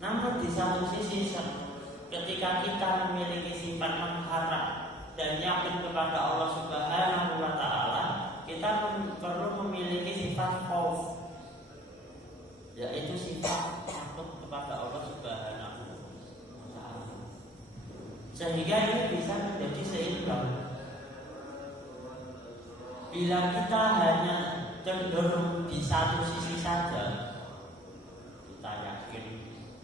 Namun di satu sisi ketika kita memiliki sifat mengharap dan yakin kepada Allah Subhanahu wa taala, kita perlu memiliki sifat khauf, yaitu sifat takut kepada Allah Subhanahu wa taala. Sehingga ini bisa menjadi seimbang. Bila kita hanya cenderung di satu sisi saja, kita yakin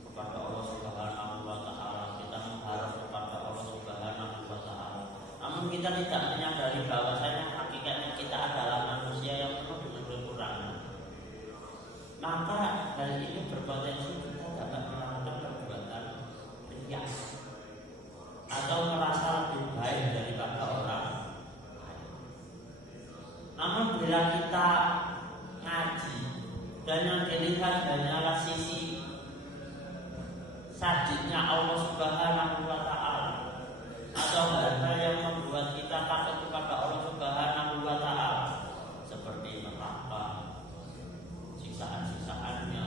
kepada Allah Subhanahu wa taala, kita mengharap kepada Allah Subhanahu wa taala, namun kita tidak menyadari bahwasanya hakikatnya kita adalah manusia yang penuh dengan kekurangan, maka hal ini berpotensi kita dapat melakukan perbuatan riya atau merasa lebih baik daripada orang lain. Namun bila kita ngaji dan yang dilihat hanyalah sisi sajidnya Allah Subhanahu wa taala atau hal-hal yang membuat kita takut kepada Allah Subhanahu wa taala seperti neraka, siksaan-siksaannya,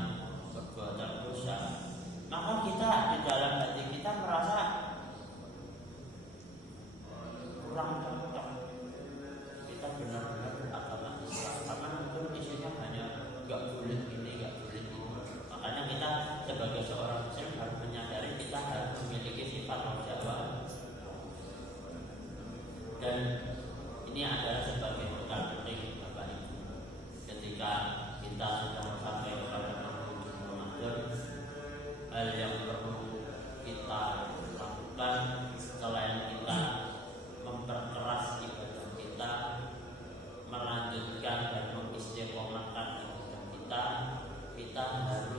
perbuatan dosa, maka kita di dalam hati kita merasa kurang cocok. Kita benar-benar beragama Islam karena mungkin isinya hanya gak boleh ini, gak boleh itu. Makanya kita sebagai seorang Muslim harus menyadari kita harus memiliki sifat jawab. Dan ini adalah sebagai bekal penting Bapak Ibu. Ketika kita sudah sampai kepada penghujung Ramadan, hal yang perlu kita lakukan selain kita memperkeras ibadah kita, melanjutkan dan mengistiqomahkan ibadah kita harus